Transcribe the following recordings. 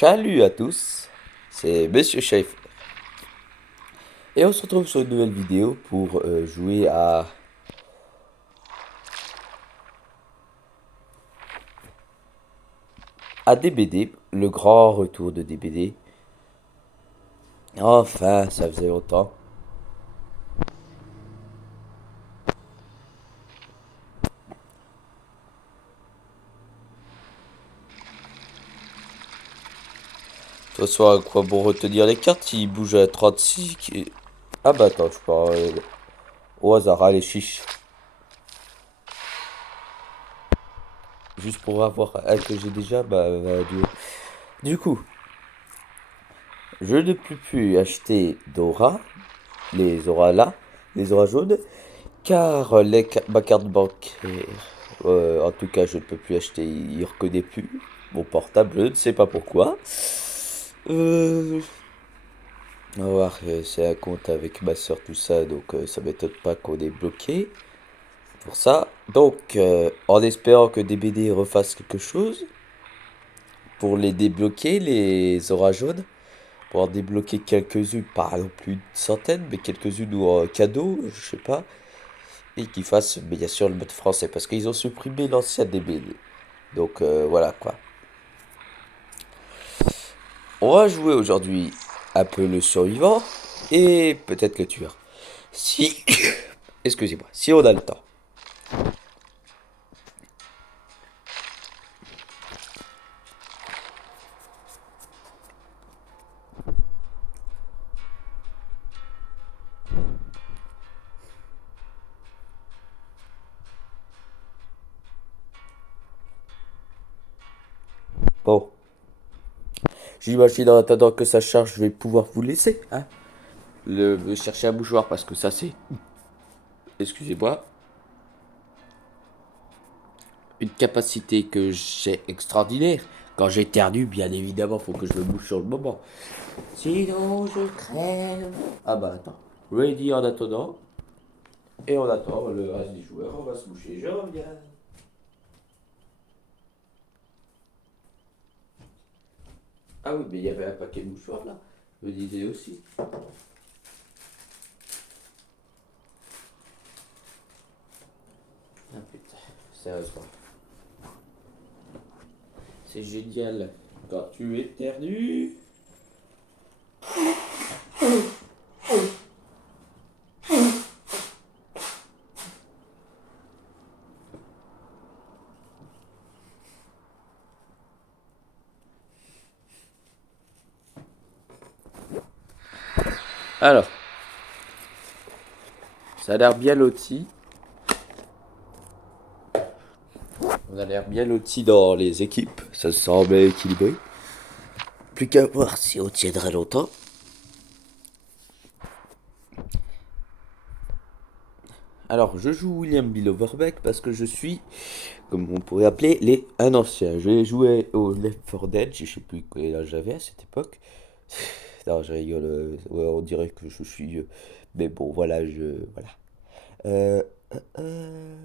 Salut à tous, c'est Monsieur Chef et on se retrouve sur une nouvelle vidéo pour jouer à DBD, le grand retour de DBD. Enfin, ça faisait longtemps. De toute façon, à quoi bon retenir les cartes, ils bougent à 36. Ah bah attends, je pars au hasard, allez chiche. Juste pour avoir un que j'ai déjà, du coup, je ne peux plus acheter d'aura, les auras là, les auras jaunes, car ma carte bancaire, en tout cas, je ne peux plus acheter, il ne reconnaît plus mon portable, je ne sais pas pourquoi. Euh, on va voir, c'est un compte avec ma soeur, tout ça, donc ça m'étonne pas qu'on ait bloqué pour ça. Donc, en espérant que DBD refasse quelque chose pour les débloquer, les auras jaunes, pour en débloquer quelques-unes, pas non plus une centaine, mais quelques-unes ou en cadeau, je sais pas. Et qu'ils fassent bien sûr le mode français parce qu'ils ont supprimé l'ancien DBD. Donc voilà quoi. On va jouer aujourd'hui un peu le survivant et peut-être le tueur. Si, excusez-moi, si on a le temps. Bon, j'imagine en attendant que ça charge, je vais pouvoir vous laisser, hein. Chercher un mouchoir parce que ça c'est, excusez-moi, une capacité que j'ai extraordinaire. Quand j'éternue, bien évidemment, faut que je me mouche sur le moment. Sinon, je crève. Ah bah attends. Ready en attendant. Et on attend le reste des joueurs. On va se moucher. Je reviens. Ah oui, mais il y avait un paquet de mouchoirs là. Je me disais aussi. Ah putain, sérieusement. C'est génial. Quand tu éternues. Alors, ça a l'air bien loti. On a l'air bien loti dans les équipes. Ça semble équilibré. Plus qu'à voir si on tiendra longtemps. Alors, je joue William Bill Overbeck parce que je suis, comme on pourrait appeler, un ancien. J'ai joué au Left 4 Dead, je sais plus quel âge j'avais à cette époque. Non, je rigole, ouais, on dirait que je suis vieux. Mais bon, voilà, voilà. Euh, euh,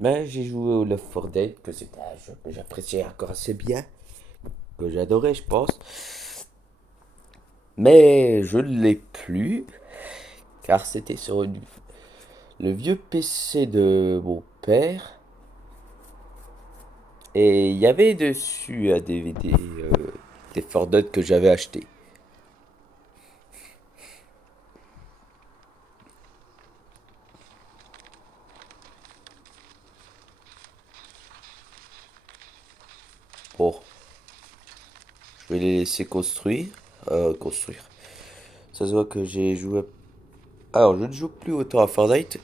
Mais j'ai joué au Left 4 Dead, que c'était un jeu que j'appréciais encore assez bien, que j'adorais, je pense. Mais je ne l'ai plus, car c'était sur le vieux PC de mon père. Et il y avait dessus un DVD des Fortnite que j'avais acheté. Bon, je vais les laisser construire. Construire. Ça se voit que j'ai joué. Alors, je ne joue plus autant à Fortnite.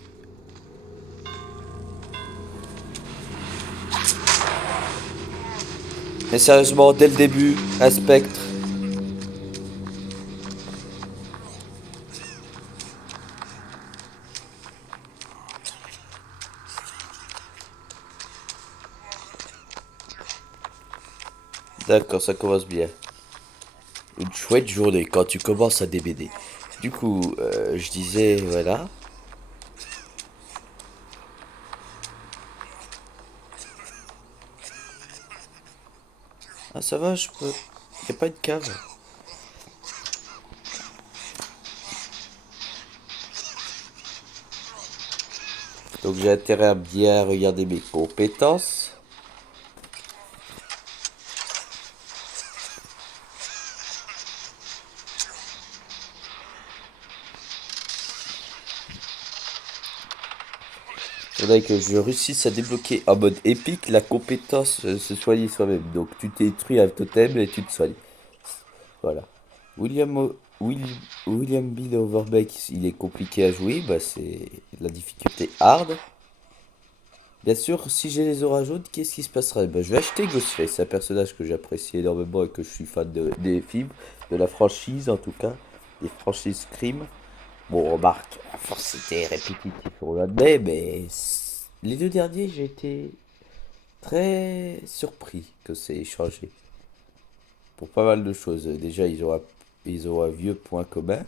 Mais sérieusement, dès le début, un spectre. D'accord, ça commence bien. Une chouette journée quand tu commences à DBD. Du coup, je disais, voilà. Ah, ça va, je peux. Y a pas une cave. Donc j'ai intérêt à bien regarder mes compétences. Faudrait que je réussisse à débloquer en mode épique la compétence se soigner soi-même. Donc tu détruis un totem et tu te soignes. Voilà. William Bill Overbeck, il est compliqué à jouer. Bah, c'est la difficulté hard. Bien sûr, si j'ai les auras jaunes, qu'est-ce qui se passera? Bah, je vais acheter Ghostface, c'est un personnage que j'apprécie énormément et que je suis fan des films, de la franchise en tout cas, des franchises Scream. Bon, remarque, à force c'était répétitif, on l'admet, mais les deux derniers, j'ai été très surpris que c'est changé. Pour pas mal de choses. Déjà, ils ont un vieux point commun.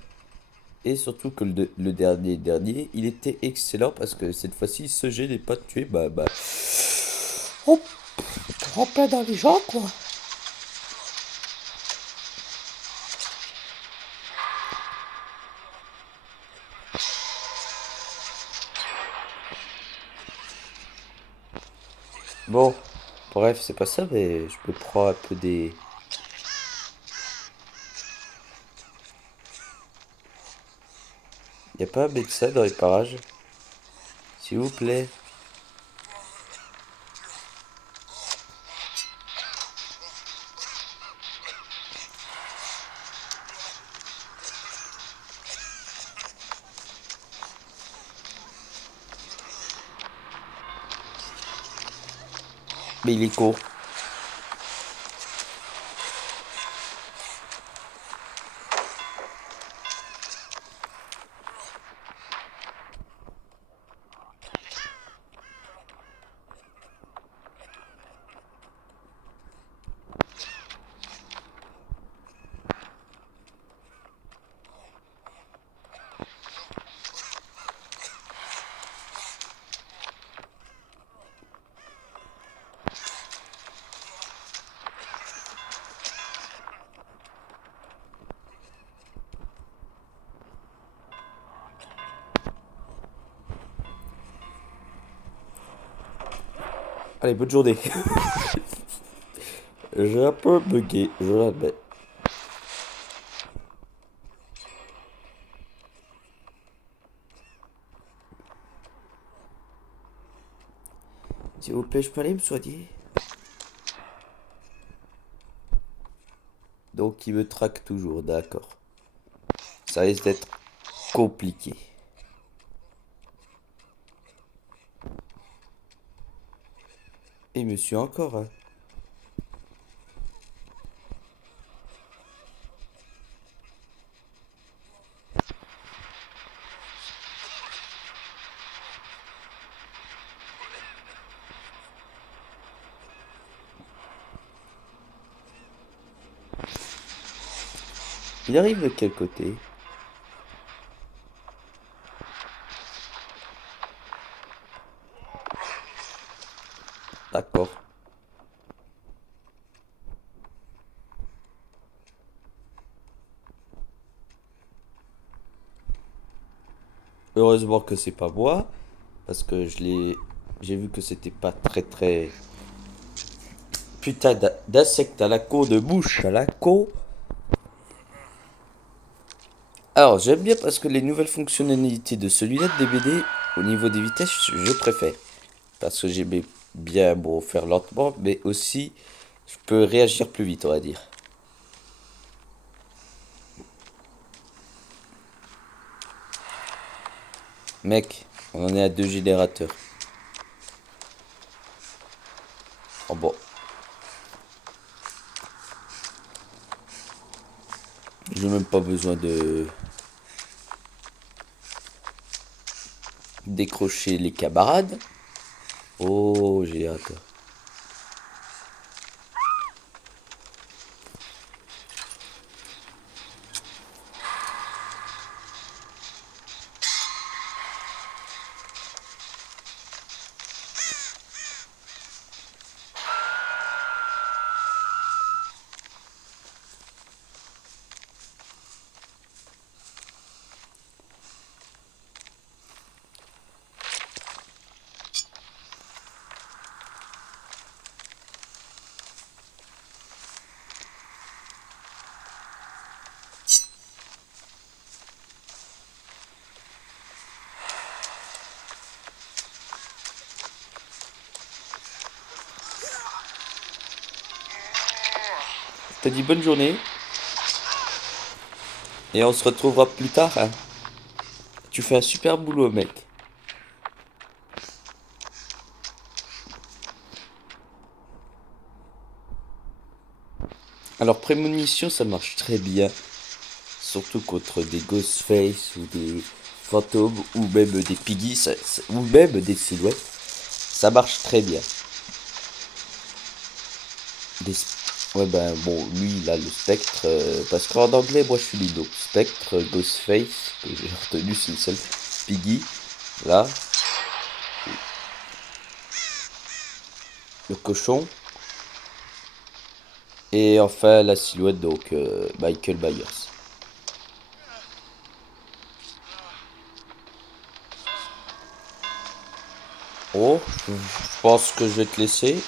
Et surtout que le dernier, il était excellent parce que cette fois-ci, ce jet n'est pas tué. Oh, en plein dans les gens, quoi. Bon, bref, c'est pas ça, mais je me prends un peu des. Y a pas un médecin dans les parages? S'il vous plaît. Mais il est con. Allez, bonne journée. J'ai un peu bugué, je l'admets. S'il vous plaît, je peux aller me soigner? Donc, il me traque toujours, d'accord. Ça risque d'être compliqué. Et monsieur encore, hein. Il arrive de quel côté? D'accord. Heureusement que c'est pas moi, parce que j'ai vu que c'était pas très. Putain d'insecte à la con, de mouche à la con. Alors, j'aime bien parce que les nouvelles fonctionnalités de celui-là de DBD, au niveau des vitesses, je préfère. Parce que j'aimais bien, bon, faire lentement, mais aussi Je peux réagir plus vite, on va dire. Mec, on en est à 2 générateurs. Oh bon, j'ai même pas besoin de décrocher les camarades. Oh, générateur. T'as dit bonne journée et on se retrouvera plus tard, hein. Tu fais un super boulot, mec. Alors, prémonition, ça marche très bien. Surtout contre des Ghostface ou des fantômes ou même des Piggy ou même des silhouettes. Ça marche très bien. Des Ouais, ben bon, lui il a le spectre. Parce qu'en anglais, moi je suis Lido. Spectre, Ghostface, que j'ai retenu, c'est le seul. Piggy, là, le cochon. Et enfin la silhouette, donc Michael Myers. Oh, je pense que je vais te laisser.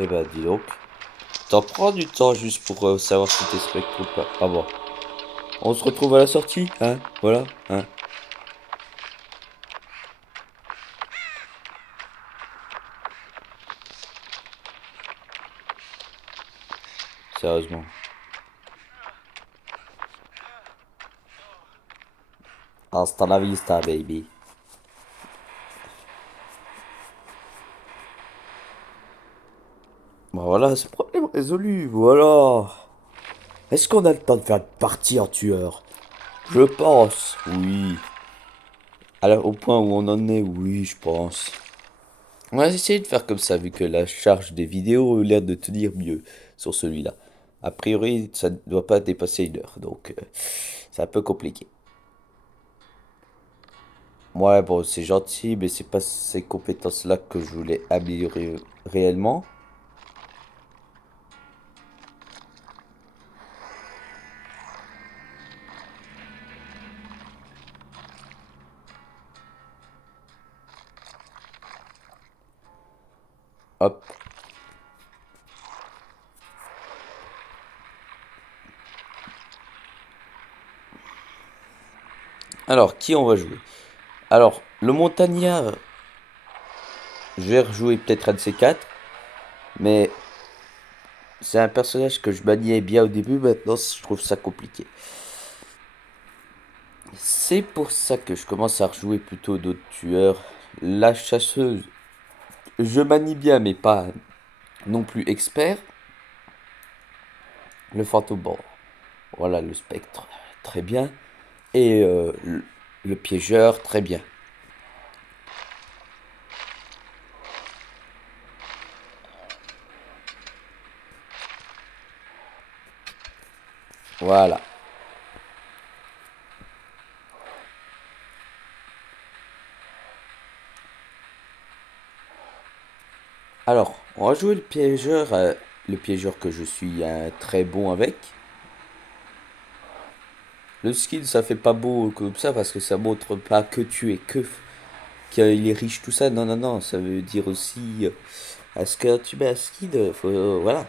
Eh ben, dis donc. T'en prends du temps juste pour savoir si t'es spectre ou pas. Ah bon. On se retrouve à la sortie, hein? Voilà, hein? Sérieusement. Hasta la vista, baby. Bah voilà, c'est problème résolu, voilà. Est-ce qu'on a le temps de faire une partie en tueur? Je pense, oui. Alors, au point où on en est, oui, je pense. On va essayer de faire comme ça, vu que la charge des vidéos a l'air de tenir mieux sur celui-là. A priori, ça ne doit pas dépasser 1 heure, donc c'est un peu compliqué. Ouais, bon, c'est gentil, mais c'est pas ces compétences-là que je voulais améliorer réellement. Hop. Alors, qui on va jouer? Alors, le montagnard, je vais rejouer peut-être un de ces quatre, mais c'est un personnage que je maniais bien au début, maintenant je trouve ça compliqué. C'est pour ça que je commence à rejouer plutôt d'autres tueurs. La chasseuse, je manie bien, mais pas non plus expert. Le fantôme, bon, voilà, le spectre, très bien. Et le piégeur, très bien. Voilà. Alors, on va jouer le piégeur que je suis très bon avec. Le skin, ça fait pas beau comme ça parce que ça montre pas que tu es que qu'il est riche tout ça. Non, non, non, ça veut dire aussi est-ce que tu mets un skin, faut voilà,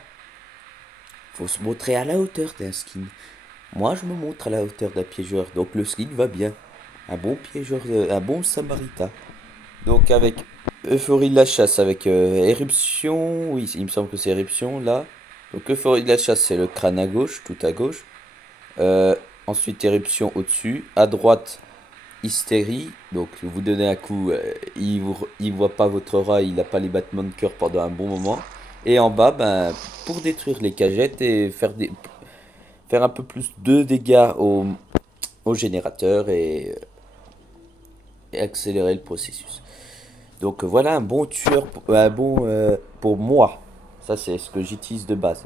faut se montrer à la hauteur d'un skin. Moi, je me montre à la hauteur d'un piégeur, donc le skin va bien. Un bon piégeur, un bon samaritain. Donc avec Euphorie de la chasse, avec Éruption, oui, il me semble que c'est Éruption là. Donc Euphorie de la chasse, c'est le crâne à gauche, tout à gauche. Euh, Ensuite Éruption au-dessus. À droite, Hystérie. Donc vous donnez un coup, il voit pas votre aura, il n'a pas les battements de cœur pendant un bon moment. Et en bas, ben, pour détruire les cagettes et faire un peu plus de dégâts au générateur et accélérer le processus. Donc voilà un bon tueur, un bon pour moi. Ça c'est ce que j'utilise de base.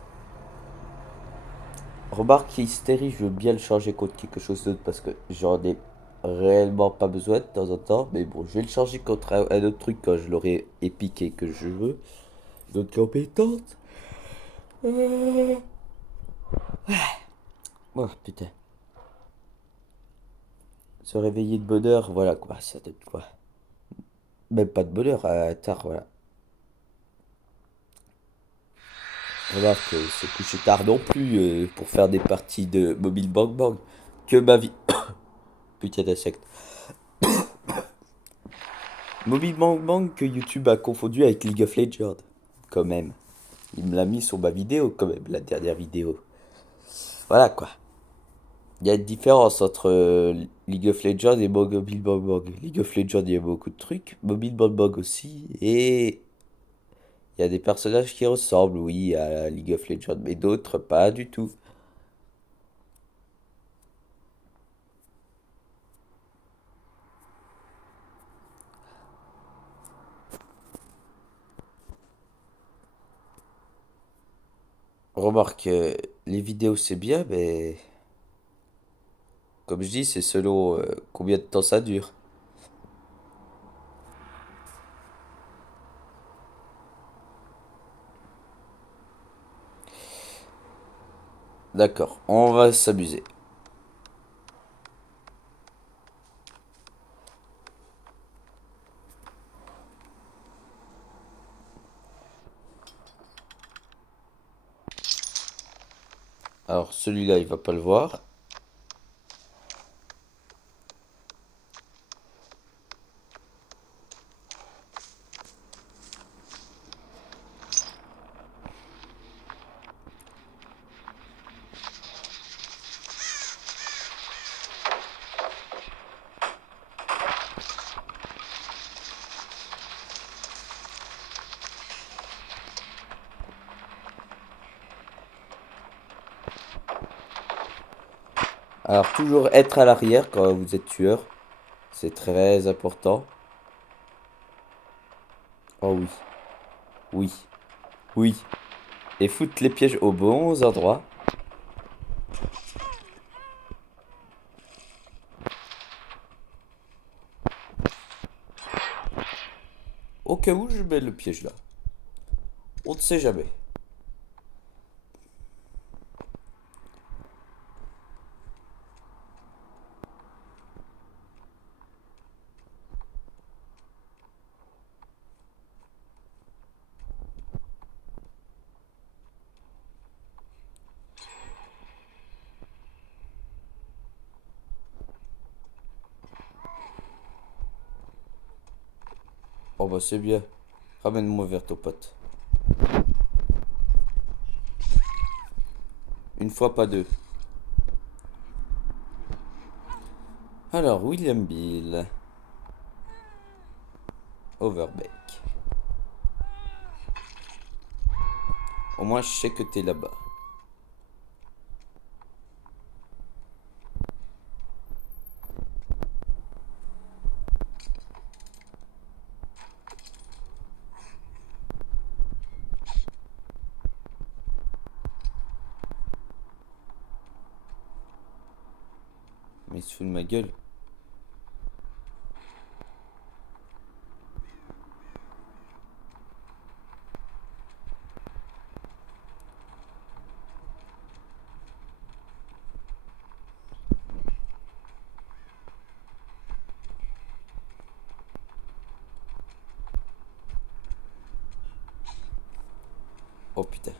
Remarque qu'Hystérie, je veux bien le changer contre quelque chose d'autre parce que j'en ai réellement pas besoin de temps en temps. Mais bon, je vais le changer contre un autre truc quand je l'aurai épiqué que je veux. D'autres compétences. Oh putain. Se réveiller de bonne heure, voilà quoi, ça donne quoi. Même pas de bonheur, tard, voilà. Remarque, se coucher tard non plus pour faire des parties de Mobile Bang Bang. Que ma vie. Putain d'insecte. Mobile Bang Bang que YouTube a confondu avec League of Legends. Quand même. Il me l'a mis sur ma vidéo quand même, la dernière vidéo. Voilà quoi. Il y a une différence entre League of Legends et Mobile Bang Bang. League of Legends, il y a beaucoup de trucs. Mobile Bang Bang aussi. Et il y a des personnages qui ressemblent, oui, à League of Legends. Mais d'autres, pas du tout. Remarque, les vidéos c'est bien, mais comme je dis, c'est selon combien de temps ça dure. D'accord, on va s'amuser. Alors celui-là, il va pas le voir. Alors toujours être à l'arrière quand vous êtes tueur, c'est très important. Oh oui, oui, oui. Et foutre les pièges aux bons endroits. Au cas où je mets le piège là. On ne sait jamais. Oh bah c'est bien. Ramène-moi vers ton pote. Une fois, pas deux. Alors, William Bill. Overbeck. Au moins, je sais que t'es là-bas. Mais il se fout de ma gueule. Oh putain.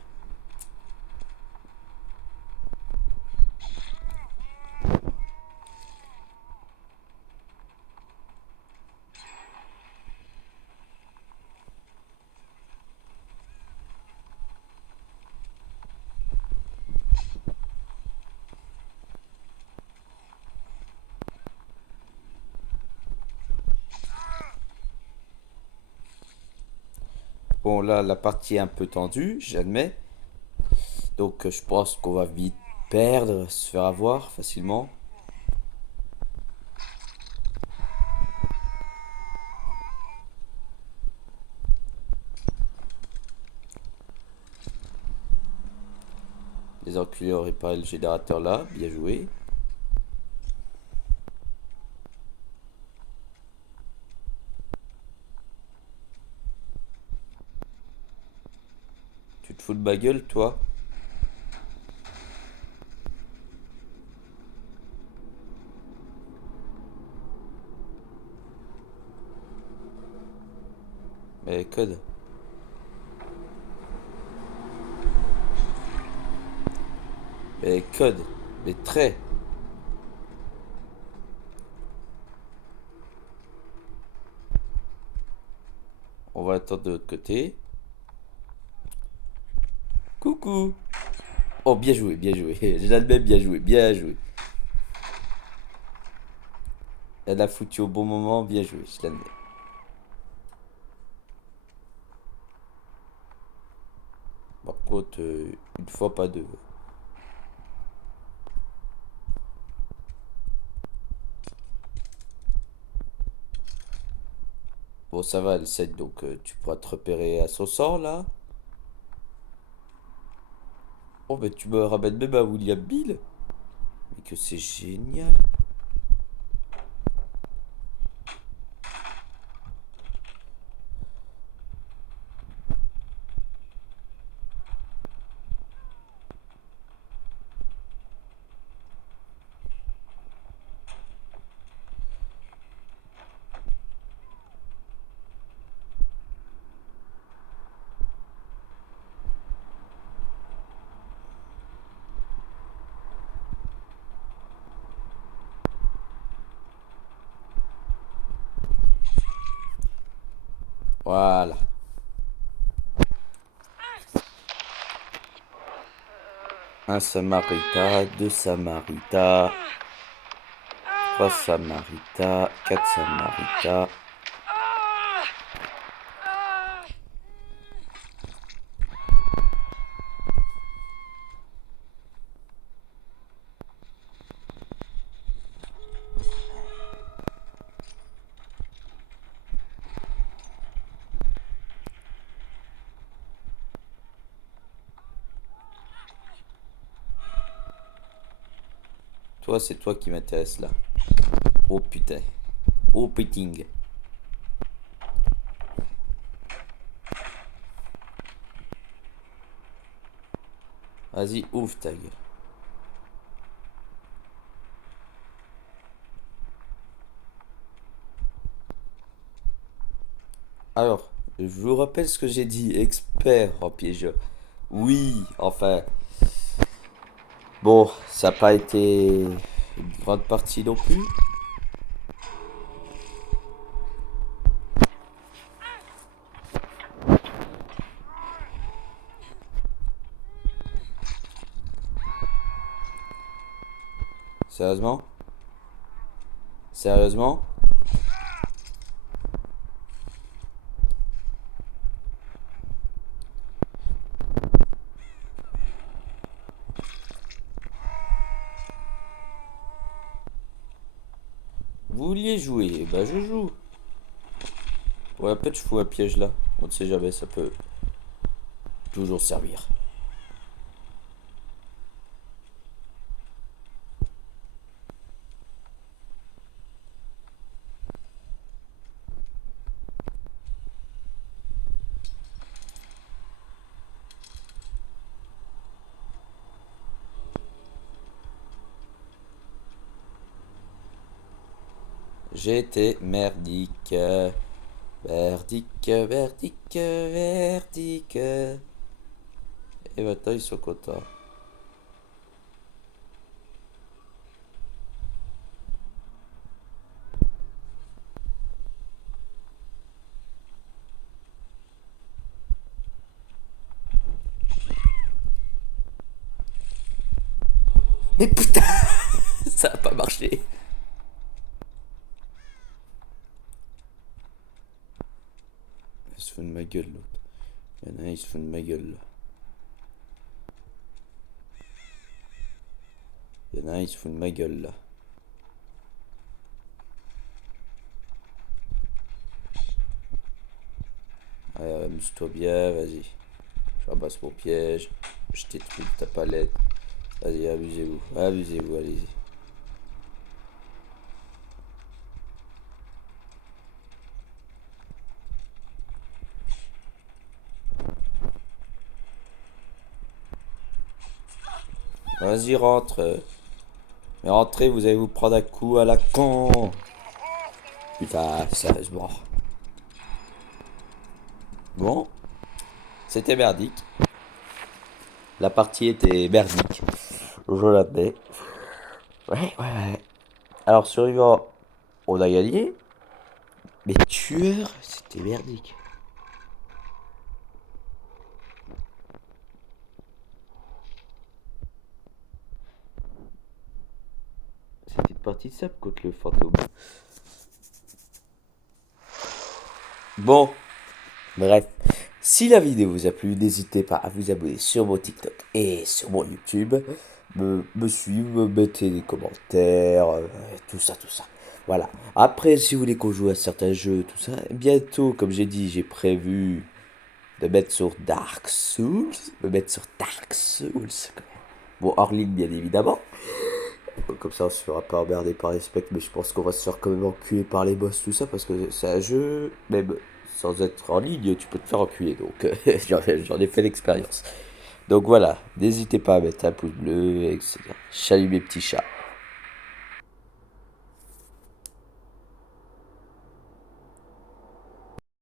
Bon, là, la partie est un peu tendue, j'admets. Donc, je pense qu'on va vite perdre, se faire avoir facilement. Les enculés ont réparé le générateur là, bien joué. Tu te fous de ma gueule, toi? Mais code. Mais code. Mais très. On va attendre de l'autre côté. Coucou. Oh, bien joué, bien joué. Je l'admets, bien joué, bien joué. Elle a foutu au bon moment, bien joué, je l'admets. Par contre, une fois, pas deux. Bon, ça va, le 7, donc tu pourras te repérer à son sort là. Oh, mais tu me ramènes même à William Bill. Mais que c'est génial. Voilà. Un Samarita, deux Samarita, trois Samarita, quatre Samarita. Toi, c'est toi qui m'intéresse là. Oh putain. Oh putain. Vas-y, ouvre ta gueule. Alors, je vous rappelle ce que j'ai dit. Expert en piégeur. Oui, enfin. Bon, ça n'a pas été une grande partie non plus. Sérieusement? Sérieusement? Vous vouliez jouer? Eh ben je joue. Ouais, peut-être je fous un piège là. On ne sait jamais, ça peut toujours servir. J'étais merdique. Merdique, merdique, merdique. Et maintenant, ils sont contents. Mais putain, ça a pas marché. Il se fout de ma gueule, l'autre. Il y en a un, il se fout de ma gueule, là. Il y en a un, il se fout de ma gueule, là. Allez, amuse-toi bien, vas-y. Je ramasse mon piège. Je détruis ta palette. Vas-y, amusez-vous. Amusez-vous, allez-y. Vas-y, rentre. Mais rentrez, vous allez vous prendre un coup à la con. Putain, sérieusement. Bon, c'était merdique. La partie était merdique. Je l'admets. Ouais. Alors, survivant, on a gagné. Mais tueur, c'était merdique. C'était une partie simple contre le fantôme. Bon, bref. Si la vidéo vous a plu, n'hésitez pas à vous abonner sur mon TikTok et sur mon YouTube. Me suivre, me mettez des commentaires, tout ça, tout ça. Voilà. Après, si vous voulez qu'on joue à certains jeux, tout ça, bientôt, comme j'ai dit, j'ai prévu de mettre sur Dark Souls. Me mettre sur Dark Souls. Bon, hors ligne, bien évidemment. Comme ça, on se fera pas emmerder par les specs, mais je pense qu'on va se faire quand même enculer par les boss, tout ça, parce que c'est un jeu, même sans être en ligne, tu peux te faire enculer. Donc, j'en ai fait l'expérience. Donc voilà, n'hésitez pas à mettre un pouce bleu, etc. Salut mes petits chats.